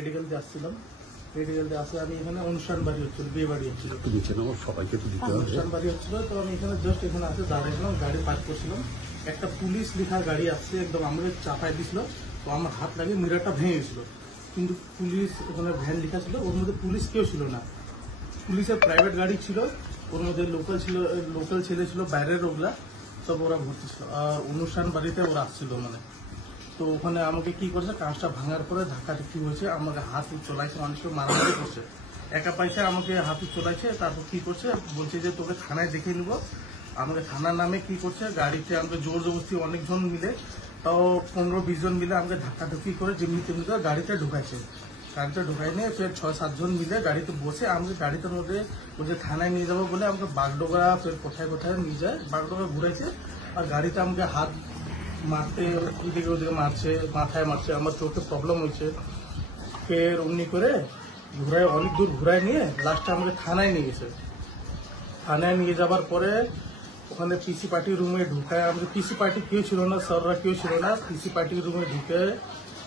Medical দিয়ে আসছিলাম, medical দিয়ে আসে আমি এখানে অনুষ্ঠান বাড়ি হচ্ছিল, বিয়ে বাড়ি হচ্ছিল, সবাইকে তো দিতে হবে। অনুষ্ঠান বাড়ি হচ্ছিল। তো আমি এখানে জাস্ট এখানে আসে দাঁড়াইছিলাম, গাড়ি পার্ক করছিলাম, একটা পুলিশ লেখা গাড়ি আসছে, একদম আমাকে চাপাই দিছিল। তো আমার হাত লাগে মিরারটা ভেঙে গেছিল, কিন্তু পুলিশ ওখানে ভ্যান লেখা ছিল, ওর মধ্যে পুলিশ কেউ ছিল না, পুলিশের প্রাইভেট গাড়ি ছিল, ওর মধ্যে লোকাল ছেলে ছিল, বাইরের ওগুলা সব ওরা ভর্তি ছিল। আর অনুষ্ঠান বাড়িতে ওরা আসছিল মানে। তো ওখানে আমাকে কি করছে, কাঁচটা ভাঙার পরে ধাক্কাধাক্কি হয়েছে, আমাকে হাত চলাইছে, মানুষকে মারামারি করছে, একা পয়সা আমাকে হাত চলাইছে। তারপর কি করছে, বলছে যে তোকে থানায় দেখে নিবো। আমাকে থানার নামে কি করছে, গাড়িতে আমাকে জোর জবরদস্তি অনেকজন মিলে, তাও 15-20 জন মিলে আমাকে ধাক্কাধাক্কি করে যেমনি তেমনি করে গাড়িতে ঢুকাইছে। গাড়িতে ঢুকাই নিয়ে ফের 6-7 জন মিলে গাড়িতে বসে আমাকে গাড়িতে মধ্যে বলছে থানায় নিয়ে যাবো বলে আমাকে বাগডোগরা ফের কোথায় কোথায় নিয়ে যায়, বাগডোগরা ঘুরেছে। আর গাড়িতে আমাকে হাত মারতে এদিকে ওদিকে মারছে, মাথায় মারছে, আমার চোখে প্রবলেম হয়েছে। ফের অমনি করে ঘুরায়, অনেক দূর ঘুরায় নিয়ে লাস্টে আমাকে থানায় নিয়ে গেছে। থানায় নিয়ে যাবার পরে ওখানে পিসি পার্টির রুমে ঢুকায়, আমাকে পিসি পার্টি কেউ ছিল না, স্যাররা কেউ ছিল না, পিসি পার্টির রুমে ঢুকে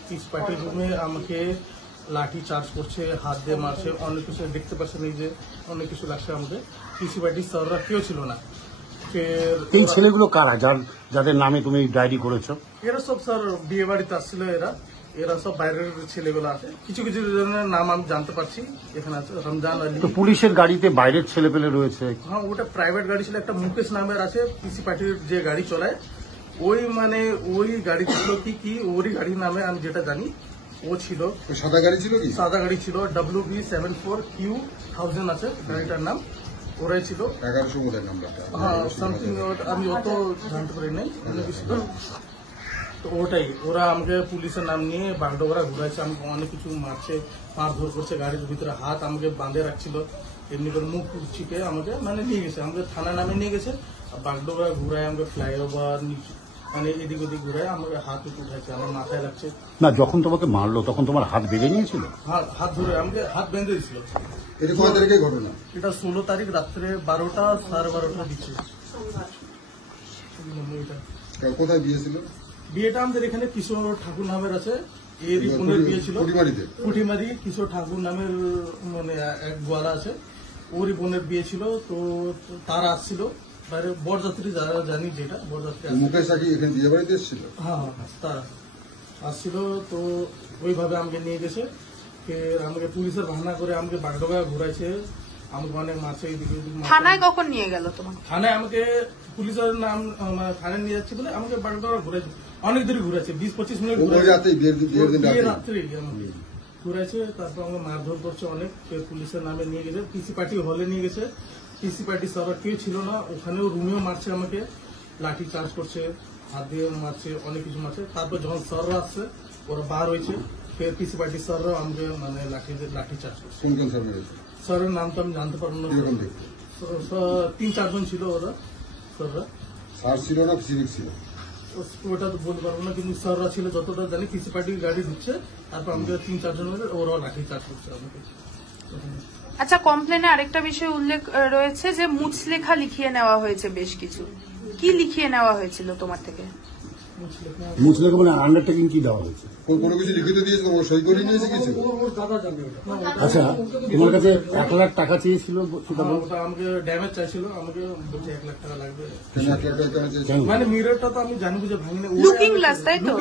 পিসি পার্টির রুমে আমাকে লাঠি চার্জ করছে, হাত দিয়ে মারছে, অনেক কিছু দেখতে পাচ্ছেন এই যে অনেক কিছু লাগছে আমাকে। পিসি পার্টির স্যাররা কেউ ছিল না। ফের এই ছেলেগুলো কারা, যাদের নামে তুমি ডায়েরি করেছো? এরা সব স্যার বিয়ে বাড়িতে আসছিল, এরা সব বাইরের ছেলেগুলো আছে, কিছু কিছু জনের নাম আমি জানতে পারছি। এখানে আছে রমজান আলী। তো পুলিশের গাড়িতে বাইরের ছেলেপেলে রয়েছে? হ্যাঁ, ওটা প্রাইভেট গাড়ি ছিল, একটা মুকেশ নামের আছে, পিসি পার্টির যে গাড়ি চলায়, ওই গাড়ি ছিল কি ওরই গাড়ির নামে আমি যেটা জানি ও ছিল। সাদা গাড়ি ছিল কি? সাদা গাড়ি ছিল, WB74Q1000 আছে গাড়িটার নাম, ওরাই ছিল। 1100 বোধহয় নাম্বারটা। হ্যাঁ, সামথিং, আমি অত জানতে পারি নাই, অনেক কিছু। তো ওটাই ওরা আমাকে পুলিশের নাম নিয়ে বাগডোগরা ঘুরাইছে, আমাকে অনেক কিছু মারছে, মারধর করছে, গাড়ির ভিতরে হাত আমাকে বাঁধে রাখছিল, এমনি করে মুখ চিপে আমাকে মানে নিয়ে গেছে, আমাকে থানা নামে নিয়ে গেছে। বাগডোগরা ঘুরায় আমাকে ফ্লাইওভার নিচে মানে এদিক ওদিক ঘুরায় আমাকে হাত উঠাইছে, আমার মাথায় লাগছে। না, যখন তোমাকে মারলো তখন তোমার হাত বেঁধে নিয়েছিল? হাত ধরে আমাকে হাত বেঁধে দিছিল। এটা কয় তারিখের ঘটনা? এটা 16 তারিখ রাত্রে 12টা 12:30 দিচ্ছে। কোথায় বিয়ে ছিল? বিয়েটা আমাদের এখানে কিশোর ঠাকুর নামের আছে, এরই বোনের বিয়ে ছিল পুটিমারি। কিশোর ঠাকুর নামের মানে এক গোয়ালা আছে, ওরই বোনের বিয়ে ছিল। তো তারা আসছিল, বাইরে বরযাত্রী যারা জানি, যেটা বরযাত্রী মুকেশ আকি এখানে বিয়ে বাড়িতে এসেছিল। হ্যাঁ, তারা আসছিল। তো ওইভাবে আমাকে নিয়ে গেছে, ফের আমাকে পুলিশের বাহানা করে আমাকে বাগডোগরা ঘুরাইছে, আমাকে অনেক মারছে, এদিকে থানায় কখন নিয়ে গেল তোমার? থানায় আমাকে পুলিশের নাম থানায় নিয়ে যাচ্ছে বলে আমাকে বাগডোগরা ঘুরাইছে, অনেক দেরি ঘুরাইছে, 20-25 মিনিট রাত্রে ঘুরাইছে। তারপর আমাকে মারধর করছে অনেক, পুলিশের নামে নিয়ে গেছে, পিসি পার্টি হলে নিয়ে গেছে। পিসি পার্টি সবার কেউ ছিল না, ওখানেও রুমেও মারছে আমাকে, লাঠি চার্জ করছে, হাত দিয়ে মারছে, অনেক কিছু মারছে। তারপর যখন স্যাররা আসছে, ওরা বার হয়েছে, ফের পিসি পার্টির স্যাররা আমাকে মানে লাঠি চার্জ করছে। স্যারের নাম তো আমি জানতে পারবো না, 3-4 জন ছিল ওরা স্যাররা। স্যার ছিল না সিভিক ছিল? ওটা তো বলতে পারবো না, কিন্তু স্যাররা ছিল যতটা জানি। পিসি পার্টির গাড়ি ঢুকছে, তারপর আমাকে 3-4 জন মিলে ওরাও লাঠি চার্জ করছে আমাকে। আচ্ছা, কমপ্লেনে আরেকটা বিষয় উল্লেখ রয়েছে যে মুচলেখা লিখিয়ে নেওয়া হয়েছে বেশ কিছু। কি লিখিয়ে নেওয়া হয়েছিল তোমার থেকে? মুচলেখা মানে আন্ডারটেকিং কি দেওয়া হয়েছে? কোনো কিছু লিখিত দিয়েছে, তোমার সই করে নিয়েছে কিছু? আচ্ছা, তোমার কাছে 1 লাখ টাকা চেয়েছিল, আমাকে ড্যামেজ চাইছিল, আমাকে বলছে 1 লাখ টাকা লাগবে। 1 লাখ টাকা চেয়েছিল মানে মিররটা তো আমি জানি বুঝে ভাঙিনি, লুকিং গ্লাস, তাই তো?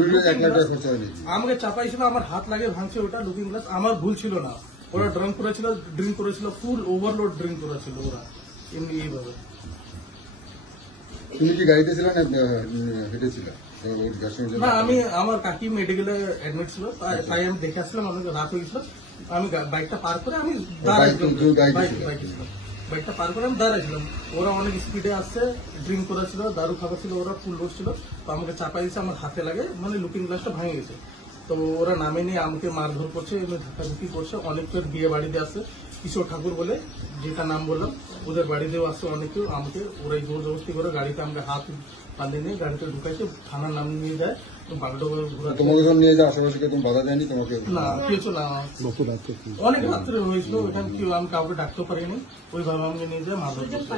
1 লাখ টাকা খরচা হয়নি। আমাকে চাপাইছিল, আমার হাত লাগে ভাঙছে, ওটা লুকিং গ্লাস, আমার ভুল ছিল না। ওরা ড্রিঙ্ক করেছিল, ফুল ওভারলোড ড্রিঙ্ক করেছিল ওরা, এমনি এইভাবে। তুমি কি গাড়িতে ছিল না হেঁটেছিল? না, আমি আমার কাকি মেডিকেলে অ্যাডমিট ছিল, তাই আমি দেখে আসলাম, আমাকে রাত হয়ে গেছিল। আমি বাইকটা পার করে আমি বাইকটা পার করে আমি দাঁড়াইছিলাম। ওরা অনেক স্পিডে আসছে, ড্রিঙ্ক করেছিল, দারু খাবার ছিল, ওরা ফুল লোড ছিল। তো আমাকে চাপাই দিয়েছে, আমার হাতে লাগে, মানে লুকিং গ্লাসটা ভেঙে গেছে। তো ওরা নামে নিয়ে আমাকে মারধর করছে, ধাক্কাধুকি করছে। অনেকের বিয়ে বাড়িতে আসছে, কিশোর ঠাকুর বলে যেটা নাম বললাম, ওদের বাড়িতেও আসছে অনেকেও। আমাকে ওরাই জোর জবরদস্তি করে গাড়িতে আমাকে হাত বাঁধে নিয়ে গাড়িতে ঢুকাইছে, থানার নাম নিয়ে যায়, বাগডোগরা ঘুরাচ্ছে। তোমাকে যখন নিয়ে যায় আশেপাশে তুমি বাধা দেয়নি তোমাকে? না, কিছু না, অনেক রাত্রে হয়েছিল, ওইখানে কেউ আমি কাউকে ডাকতে পারিনি, ওইভাবে আমাকে নিয়ে যায় মারধর করছে।